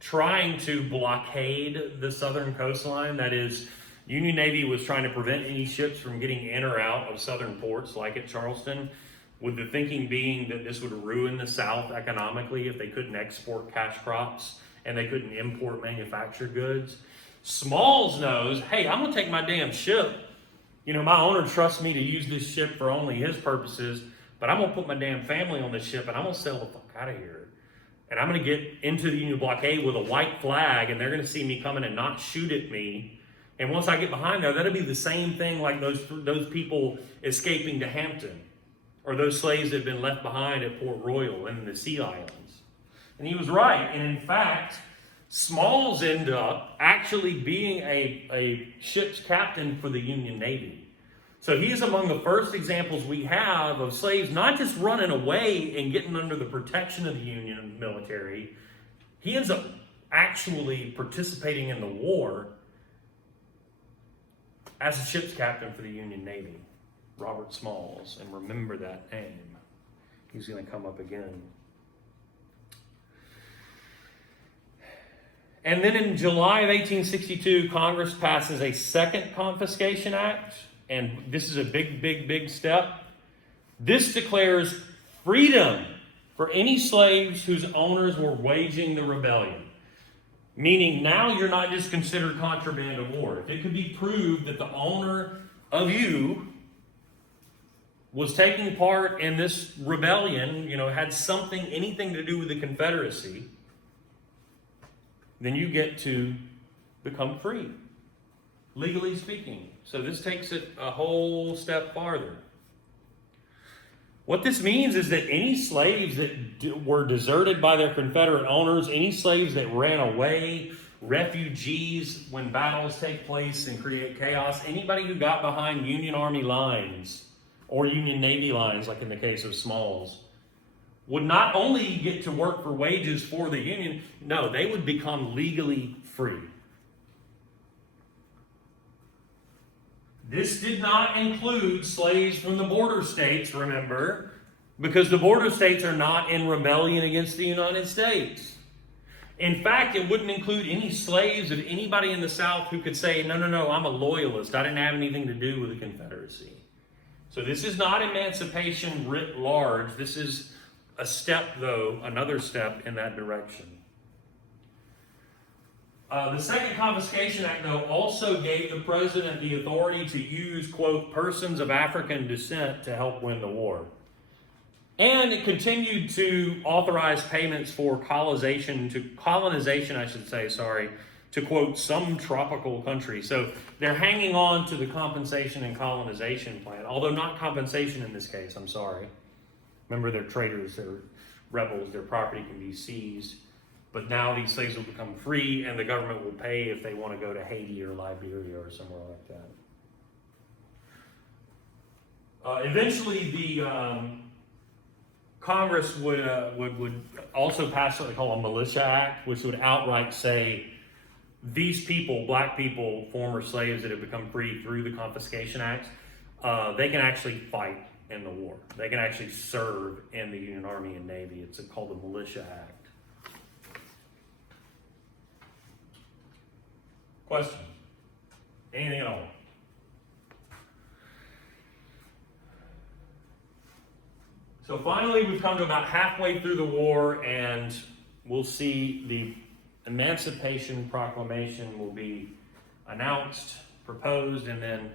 trying to blockade the southern coastline. That is, Union Navy was trying to prevent any ships from getting in or out of southern ports like at Charleston, with the thinking being that this would ruin the South economically if they couldn't export cash crops and they couldn't import manufactured goods. Smalls knows, hey, I'm gonna take my damn ship. You know, my owner trusts me to use this ship for only his purposes, but I'm gonna put my damn family on this ship and I'm gonna sail the fuck out of here. And I'm gonna get into the Union blockade with a white flag, and they're gonna see me coming and not shoot at me. And once I get behind there, that'll be the same thing like those people escaping to Hampton, or those slaves that had been left behind at Port Royal and the Sea Islands. And he was right. And in fact, Smalls ended up actually being a ship's captain for the Union Navy. So he is among the first examples we have of slaves not just running away and getting under the protection of the Union military. He ends up actually participating in the war as a ship's captain for the Union Navy, Robert Smalls. And remember that name. He's going to come up again. And then in July of 1862, Congress passes a second Confiscation Act. And this is a big, big, big step. This declares freedom for any slaves whose owners were waging the rebellion. Meaning now you're not just considered contraband of war. If it could be proved that the owner of you was taking part in this rebellion, had anything to do with the Confederacy, then you get to become free, legally speaking. So this takes it a whole step farther. What this means is that any slaves that were deserted by their Confederate owners, any slaves that ran away, refugees when battles take place and create chaos, anybody who got behind Union Army lines or Union Navy lines, like in the case of Smalls, would not only get to work for wages for the Union, no, they would become legally free. This did not include slaves from the border states, remember, because the border states are not in rebellion against the United States. In fact, it wouldn't include any slaves of anybody in the South who could say, no, I'm a loyalist. I didn't have anything to do with the Confederacy. So this is not emancipation writ large. This is a step, though, another step in that direction. The Second Confiscation Act, though, also gave the president the authority to use, quote, persons of African descent to help win the war. And it continued to authorize payments for colonization, to quote, some tropical country. So they're hanging on to the compensation and colonization plan, although not compensation in this case, I'm sorry. Remember, they're traitors, they're rebels, their property can be seized. But now these slaves will become free, and the government will pay if they want to go to Haiti or Liberia or somewhere like that. Eventually, the Congress would also pass what they call a Militia Act, which would outright say these people, black people, former slaves that have become free through the Confiscation Acts, they can actually fight in the war. They can actually serve in the Union Army and Navy. It's called the Militia Act. Questions? Anything at all? So finally, we've come to about halfway through the war, and we'll see the Emancipation Proclamation will be announced, proposed, and then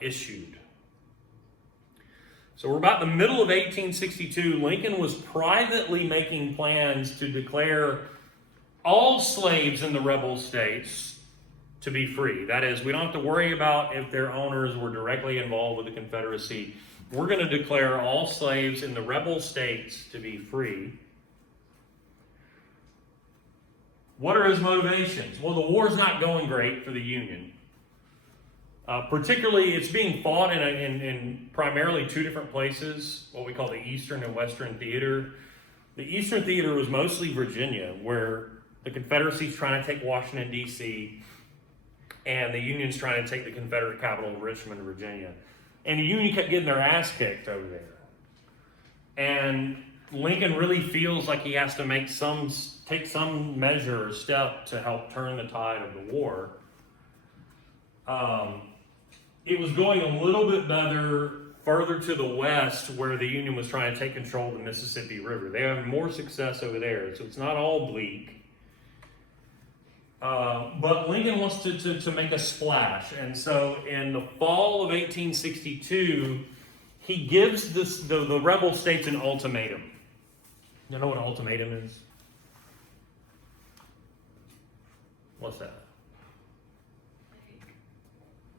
issued. So we're about the middle of 1862. Lincoln was privately making plans to declare all slaves in the rebel states to be free. That is, we don't have to worry about if their owners were directly involved with the Confederacy. We're going to declare all slaves in the rebel states to be free. What are his motivations? Well, the war's not going great for the Union. Particularly, it's being fought in primarily two different places, what we call the Eastern and Western Theater. The Eastern Theater was mostly Virginia, where the Confederacy's trying to take Washington, D.C., and the Union's trying to take the Confederate capital of Richmond, Virginia. And the Union kept getting their ass kicked over there. And Lincoln really feels like he has to take some measure or step to help turn the tide of the war. It was going a little bit better further to the west, where the Union was trying to take control of the Mississippi River. They have more success over there, so it's not all bleak. But Lincoln wants to make a splash, and so in the fall of 1862, he gives the rebel states an ultimatum. You know what an ultimatum is? What's that?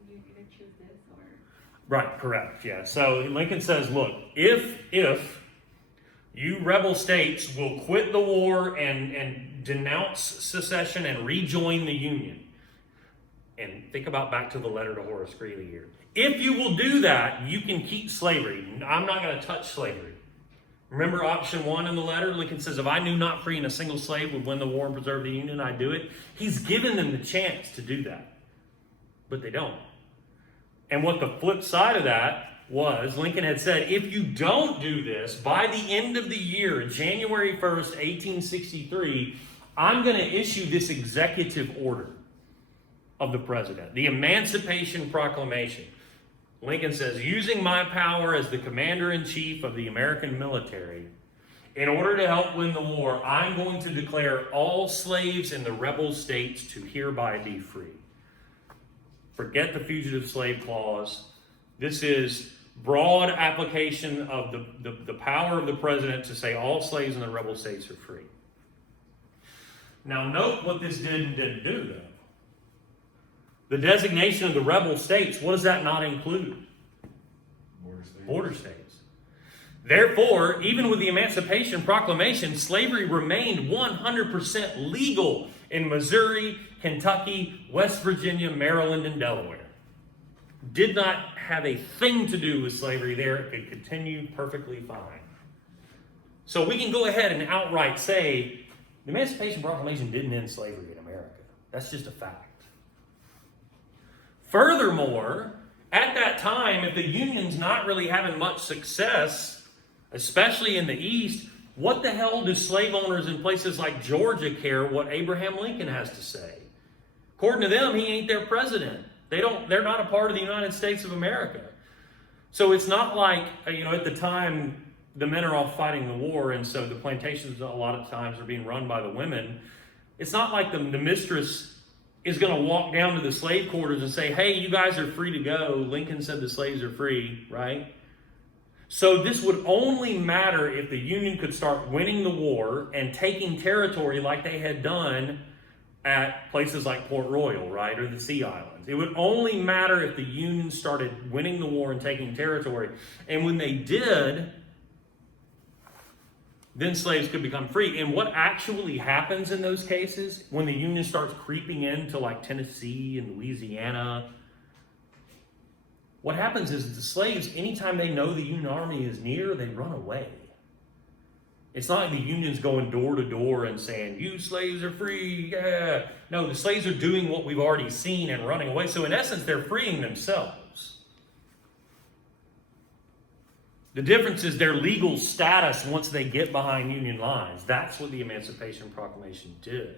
You either choose this or... Right, correct, yeah. So Lincoln says, look, if you rebel states will quit the war and denounce secession and rejoin the Union, and think about back to the letter to Horace Greeley here. If you will do that, you can keep slavery. I'm not going to touch slavery. Remember option 1 in the letter? Lincoln says, if I knew not freeing a single slave would win the war and preserve the Union, I'd do it. He's given them the chance to do that, but they don't. And what the flip side of that was, Lincoln had said, if you don't do this, by the end of the year, January 1st, 1863, I'm going to issue this executive order of the president, the Emancipation Proclamation. Lincoln says, using my power as the commander-in-chief of the American military, in order to help win the war, I'm going to declare all slaves in the rebel states to hereby be free. Forget the fugitive slave clause. This is broad application of the power of the president to say all slaves in the rebel states are free. Now note what this did and didn't do, though. The designation of the rebel states, what does that not include? Border states. Therefore, even with the Emancipation Proclamation, slavery remained 100% legal in Missouri, Kentucky, West Virginia, Maryland, and Delaware. Did not have a thing to do with slavery there. It could continue perfectly fine. So we can go ahead and outright say the Emancipation Proclamation didn't end slavery in America. That's just a fact. Furthermore, at that time, if the Union's not really having much success, especially in the East, what the hell do slave owners in places like Georgia care what Abraham Lincoln has to say? According to them, he ain't their president. They're not a part of the United States of America. So it's not like, at the time, the men are off fighting the war, and so the plantations a lot of times are being run by the women. It's not like the mistress is going to walk down to the slave quarters and say, hey, you guys are free to go. Lincoln said the slaves are free, right? So this would only matter if the Union could start winning the war and taking territory like they had done at places like Port Royal, right, or the Sea Islands. It would only matter if the Union started winning the war and taking territory. And when they did, then slaves could become free. And what actually happens in those cases when the Union starts creeping into like Tennessee and Louisiana, what happens is the slaves, anytime they know the Union Army is near, they run away. It's not like the Union's going door to door and saying, you slaves are free, yeah. No, the slaves are doing what we've already seen and running away. So in essence, they're freeing themselves. The difference is their legal status once they get behind Union lines. That's what the Emancipation Proclamation did.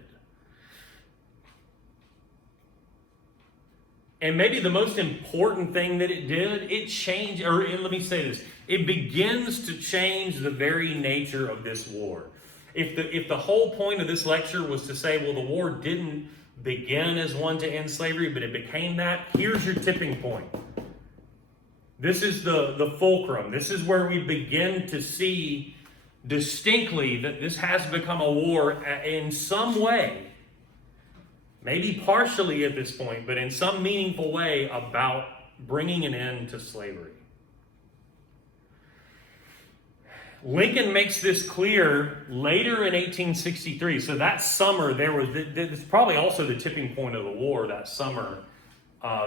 And maybe the most important thing that it did, it changed, or let me say this, it begins to change the very nature of this war. If the whole point of this lecture was to say, well, the war didn't begin as one to end slavery, but it became that, here's your tipping point. This is the fulcrum. This is where we begin to see distinctly that this has become a war in some way, maybe partially at this point, but in some meaningful way about bringing an end to slavery. Lincoln makes this clear later in 1863. So that summer, this probably also the tipping point of the war that summer.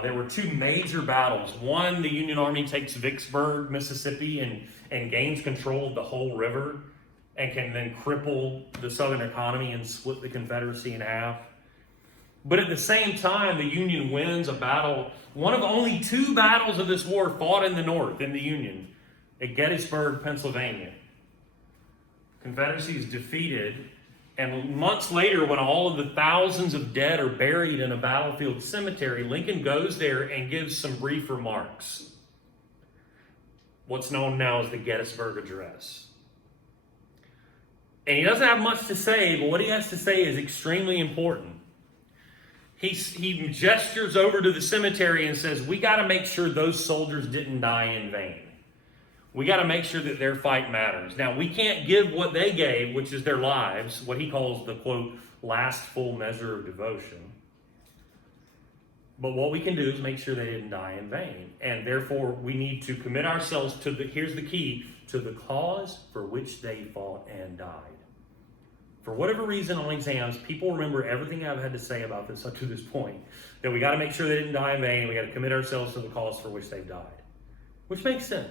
There were two major battles. One, the Union Army takes Vicksburg, Mississippi, and gains control of the whole river and can then cripple the Southern economy and split the Confederacy in half. But at the same time, the Union wins a battle, one of only two battles of this war fought in the North, in the Union, at Gettysburg, Pennsylvania. Confederacy is defeated, and months later, when all of the thousands of dead are buried in a battlefield cemetery, Lincoln goes there and gives some brief remarks. What's known now as the Gettysburg Address. And he doesn't have much to say, but what he has to say is extremely important. He gestures over to the cemetery and says, we got to make sure those soldiers didn't die in vain. We got to make sure that their fight matters. Now, we can't give what they gave, which is their lives, what he calls the, quote, last full measure of devotion. But what we can do is make sure they didn't die in vain. And therefore, we need to commit ourselves to here's the key, to the cause for which they fought and died. For whatever reason on exams, people remember everything I've had to say about this up to this point. That we got to make sure they didn't die in vain. We got to commit ourselves to the cause for which they've died. Which makes sense.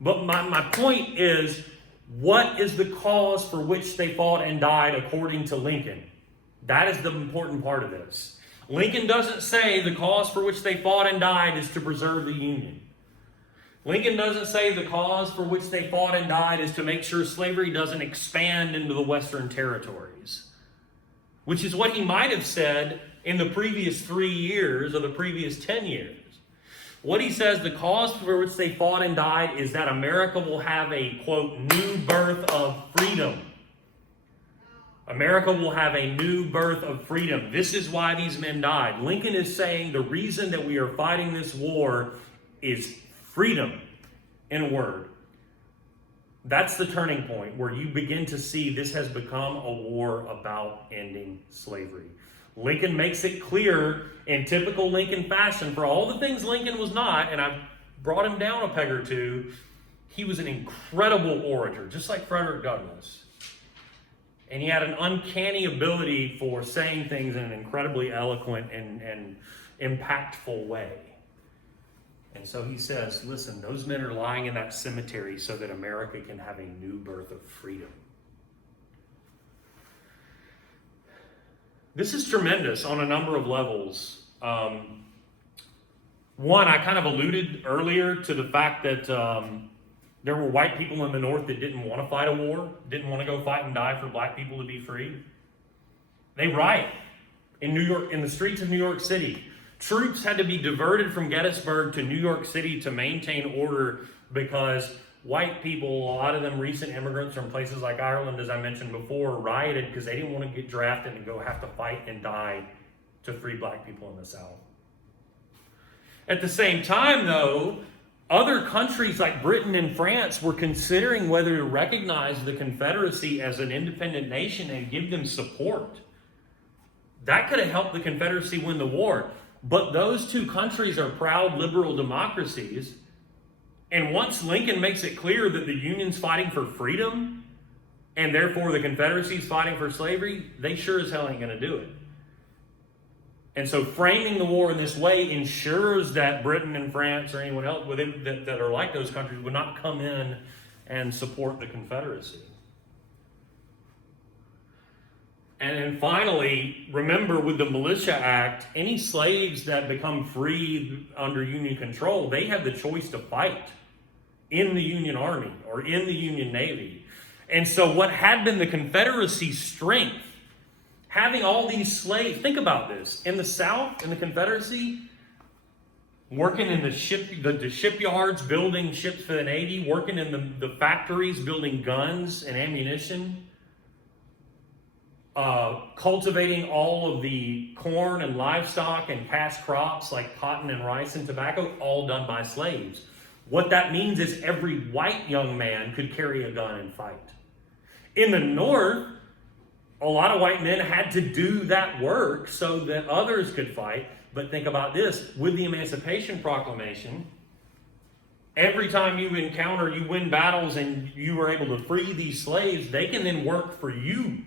But my point is, what is the cause for which they fought and died according to Lincoln? That is the important part of this. Lincoln doesn't say the cause for which they fought and died is to preserve the Union. Lincoln doesn't say the cause for which they fought and died is to make sure slavery doesn't expand into the Western territories, which is what he might have said in the previous 3 years or the previous 10 years. What he says the cause for which they fought and died is that America will have a, quote, new birth of freedom. America will have a new birth of freedom. This is why these men died. Lincoln is saying the reason that we are fighting this war is freedom, in a word. That's the turning point where you begin to see this has become a war about ending slavery. Lincoln makes it clear in typical Lincoln fashion, for all the things Lincoln was not, and I've brought him down a peg or two, he was an incredible orator, just like Frederick Douglass. And he had an uncanny ability for saying things in an incredibly eloquent and impactful way. And so he says, listen, those men are lying in that cemetery so that America can have a new birth of freedom. This is tremendous on a number of levels. One, I kind of alluded earlier to the fact that there were white people in the North that didn't want to fight a war, didn't want to go fight and die for black people to be free. They riot in New York, in the streets of New York City. Troops had to be diverted from Gettysburg to New York City to maintain order because white people, a lot of them recent immigrants from places like Ireland, as I mentioned before, rioted because they didn't want to get drafted and go have to fight and die to free black people in the South. At the same time, though, other countries like Britain and France were considering whether to recognize the Confederacy as an independent nation and give them support. That could have helped the Confederacy win the war. But those two countries are proud liberal democracies. And once Lincoln makes it clear that the Union's fighting for freedom and therefore the Confederacy's fighting for slavery, they sure as hell ain't going to do it. And so framing the war in this way ensures that Britain and France or anyone else that are like those countries would not come in and support the Confederacy. And then finally, remember with the Militia Act, any slaves that become free under Union control, they have the choice to fight in the Union Army or in the Union Navy. And so what had been the Confederacy's strength, having all these slaves, think about this, in the South, in the Confederacy, working in the shipyards, building ships for the Navy, working in the factories, building guns and ammunition, cultivating all of the corn and livestock and cash crops like cotton and rice and tobacco, all done by slaves. What that means is every white young man could carry a gun and fight. In the North, a lot of white men had to do that work so that others could fight. But think about this, with the Emancipation Proclamation, every time you win battles and you were able to free these slaves, they can then work for you.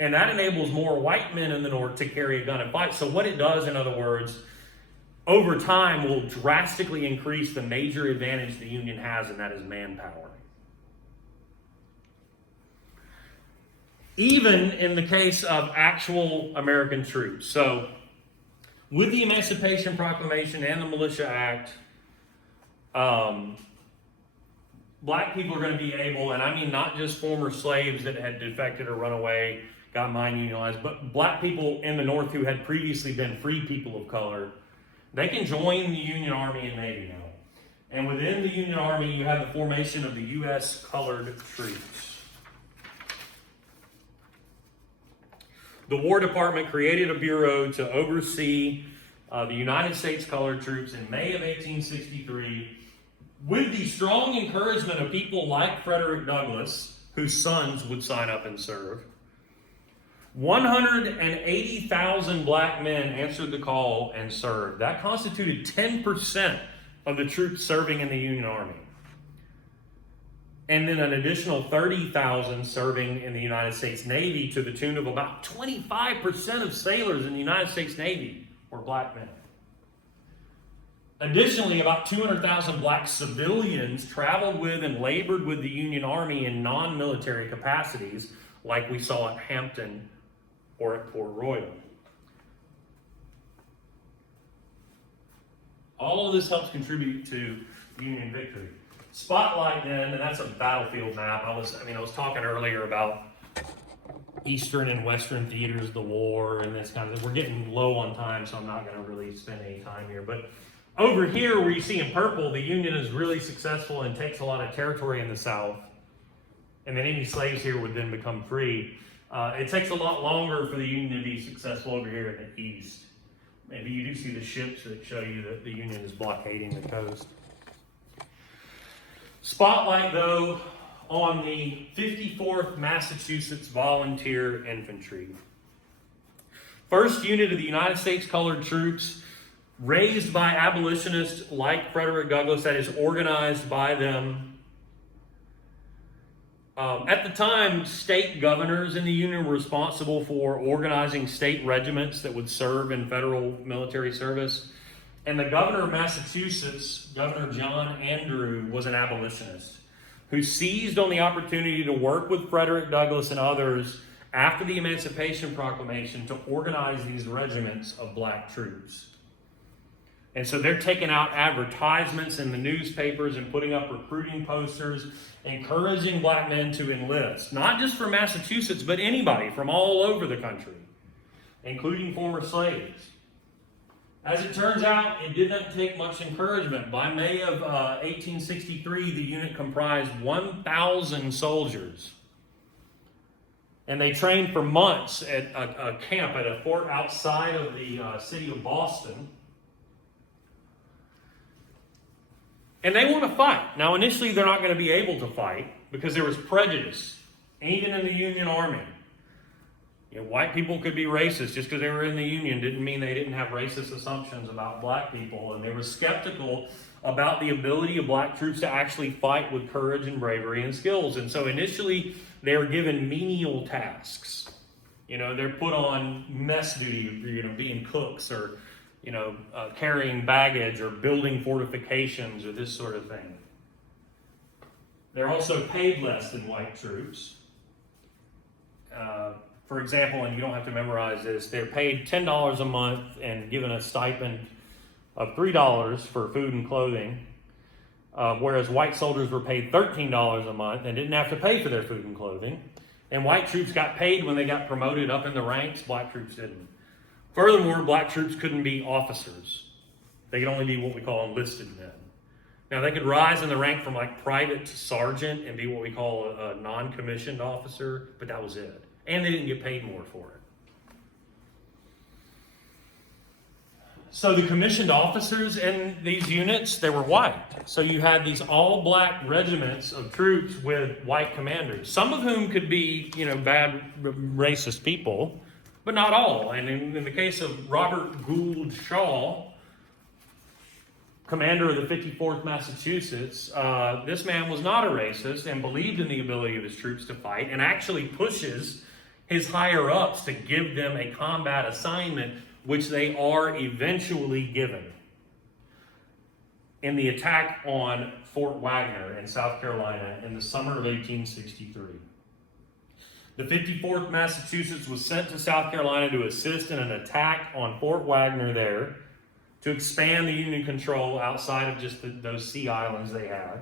And that enables more white men in the North to carry a gun and fight. So what it does, in other words, over time will drastically increase the major advantage the Union has, and that is manpower. Even in the case of actual American troops. So with the Emancipation Proclamation and the Militia Act, black people are going to be able, and I mean not just former slaves that had defected or run away, got mine unionized, but black people in the North who had previously been free people of color, they can join the Union Army and Navy now. And within the Union Army, you have the formation of the U.S. Colored Troops. The War Department created a bureau to oversee the United States Colored Troops in May of 1863 with the strong encouragement of people like Frederick Douglass, whose sons would sign up and serve. 180,000 black men answered the call and served. That constituted 10% of the troops serving in the Union Army. And then an additional 30,000 serving in the United States Navy, to the tune of about 25% of sailors in the United States Navy were black men. Additionally, about 200,000 black civilians traveled with and labored with the Union Army in non-military capacities, like we saw at Hampton or at Port Royal. All of this helps contribute to Union victory. Spotlight then, and that's a battlefield map. I was talking earlier about Eastern and Western theaters of the war and this kind of thing. We're getting low on time, so I'm not going to really spend any time here. But over here, where you see in purple, the Union is really successful and takes a lot of territory in the South. And then any slaves here would then become free. It takes a lot longer for the Union to be successful over here in the East. Maybe you do see the ships that show you that the Union is blockading the coast. Spotlight, though, on the 54th Massachusetts Volunteer Infantry. First unit of the United States Colored Troops, raised by abolitionists like Frederick Douglass, that is organized by them. At the time, state governors in the Union were responsible for organizing state regiments that would serve in federal military service. And the governor of Massachusetts, Governor John Andrew, was an abolitionist who seized on the opportunity to work with Frederick Douglass and others after the Emancipation Proclamation to organize these regiments of black troops. And so they're taking out advertisements in the newspapers and putting up recruiting posters, encouraging black men to enlist, not just from Massachusetts, but anybody from all over the country, including former slaves. As it turns out, it did not take much encouragement. By May of 1863, the unit comprised 1,000 soldiers. And they trained for months at a camp at a fort outside of the city of Boston. And they want to fight. Now, initially, they're not going to be able to fight because there was prejudice, even in the Union Army. White people could be racist just because they were in the Union didn't mean they didn't have racist assumptions about black people. And they were skeptical about the ability of black troops to actually fight with courage and bravery and skills. And so initially, they were given menial tasks. They're put on mess duty, being cooks or carrying baggage or building fortifications or this sort of thing. They're also paid less than white troops. For example, and you don't have to memorize this, they're paid $10 a month and given a stipend of $3 for food and clothing, whereas white soldiers were paid $13 a month and didn't have to pay for their food and clothing. And white troops got paid when they got promoted up in the ranks, black troops didn't. Furthermore, black troops couldn't be officers. They could only be what we call enlisted men. Now, they could rise in the rank from like private to sergeant and be what we call a non-commissioned officer, but that was it. And they didn't get paid more for it. So the commissioned officers in these units, they were white. So you had these all-black regiments of troops with white commanders, some of whom could be, bad racist people, but not all. And in the case of Robert Gould Shaw, commander of the 54th Massachusetts, this man was not a racist and believed in the ability of his troops to fight and actually pushes his higher-ups to give them a combat assignment, which they are eventually given in the attack on Fort Wagner in South Carolina in the summer of 1863. The 54th Massachusetts was sent to South Carolina to assist in an attack on Fort Wagner there to expand the Union control outside of just those sea islands they had.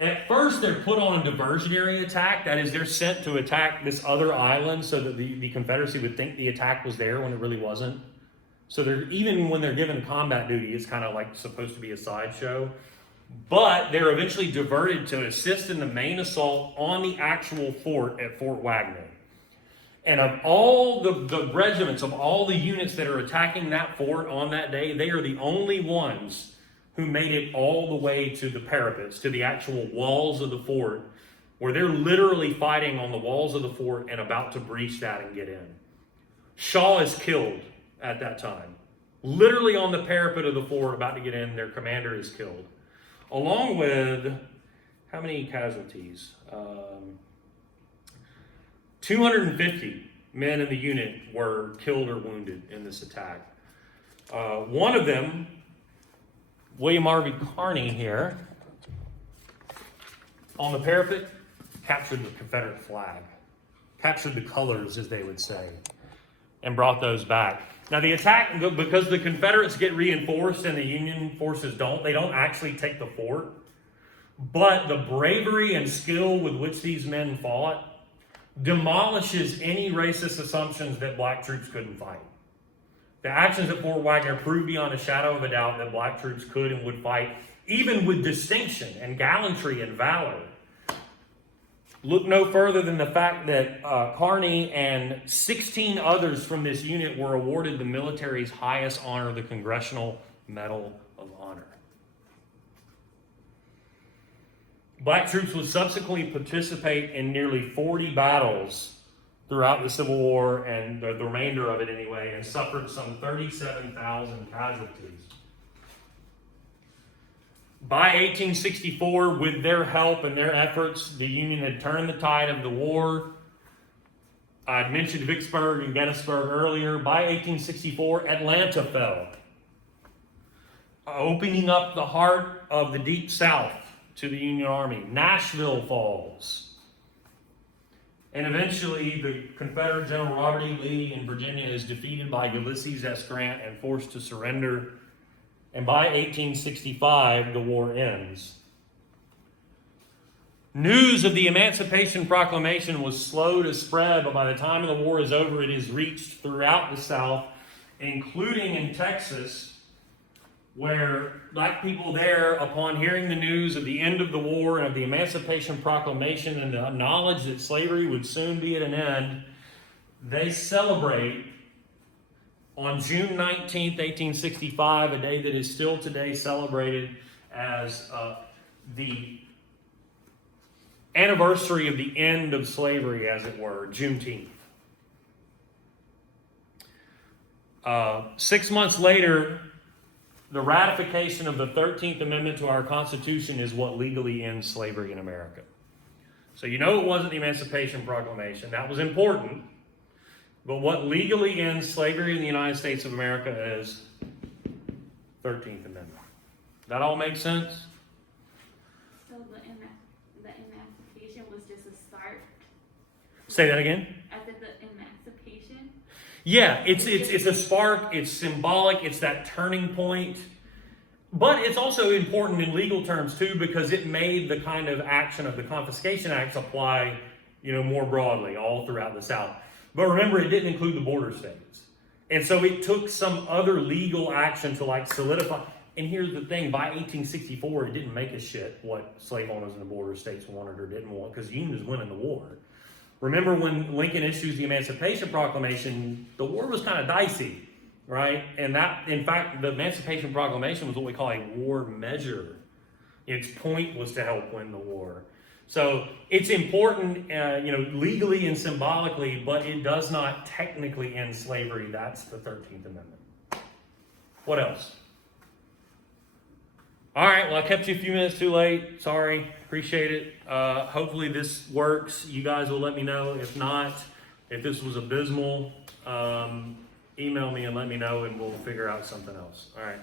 At first, they're put on a diversionary attack. That is, they're sent to attack this other island so that the Confederacy would think the attack was there when it really wasn't. So even when they're given combat duty, it's kind of like supposed to be a sideshow. But they're eventually diverted to assist in the main assault on the actual fort at Fort Wagner. And of all the regiments, of all the units that are attacking that fort on that day, they are the only ones who made it all the way to the parapets, to the actual walls of the fort, where they're literally fighting on the walls of the fort and about to breach that and get in. Shaw is killed at that time. Literally on the parapet of the fort, about to get in, their commander is killed. Along with, how many casualties? 250 men in the unit were killed or wounded in this attack. One of them, William R.V. Kearny here, on the parapet, captured the Confederate flag, captured the colors, as they would say, and brought those back. Now the attack, because the Confederates get reinforced and the Union forces don't, they don't actually take the fort, but the bravery and skill with which these men fought demolishes any racist assumptions that black troops couldn't fight. The actions at Fort Wagner proved beyond a shadow of a doubt that black troops could and would fight, even with distinction and gallantry and valor. Look no further than the fact that Kearny and 16 others from this unit were awarded the military's highest honor, the Congressional Medal of Honor. Black troops would subsequently participate in nearly 40 battles throughout the Civil War, and the remainder of it anyway, and suffered some 37,000 casualties. By 1864, with their help and their efforts, the Union had turned the tide of the war. I'd mentioned Vicksburg and Gettysburg earlier. By 1864, Atlanta fell. opening up the heart of the Deep South to the Union Army. Nashville falls. And eventually, the Confederate General Robert E. Lee in Virginia is defeated by Ulysses S. Grant and forced to surrender. And by 1865, the war ends. News of the Emancipation Proclamation was slow to spread, but by the time the war is over, it has reached throughout the South, including in Texas, where black people there, upon hearing the news of the end of the war and of the Emancipation Proclamation and the knowledge that slavery would soon be at an end, they celebrate on June 19th, 1865, a day that is still today celebrated as the anniversary of the end of slavery, as it were, Juneteenth. 6 months later, the ratification of the 13th Amendment to our Constitution is what legally ends slavery in America. So you know it wasn't the Emancipation Proclamation. That was important. But what legally ends slavery in the United States of America is 13th Amendment. That all makes sense? So the emancipation was just a start. Say that again? I said the emancipation. Yeah, it's a spark, it's symbolic, it's that turning point. But it's also important in legal terms too, because it made the kind of action of the Confiscation Acts apply, more broadly all throughout the South. But remember, it didn't include the border states. And so it took some other legal action to solidify. And here's the thing, by 1864, it didn't make a shit what slave owners in the border states wanted or didn't want, because the Union was winning the war. Remember when Lincoln issues the Emancipation Proclamation, the war was kind of dicey, right? And that, in fact, the Emancipation Proclamation was what we call a war measure. Its point was to help win the war. So it's important, legally and symbolically, but it does not technically end slavery. That's the 13th Amendment. What else? All right, well, I kept you a few minutes too late. Sorry, appreciate it. Hopefully this works. You guys will let me know. If not, if this was abysmal, email me and let me know, and we'll figure out something else. All right.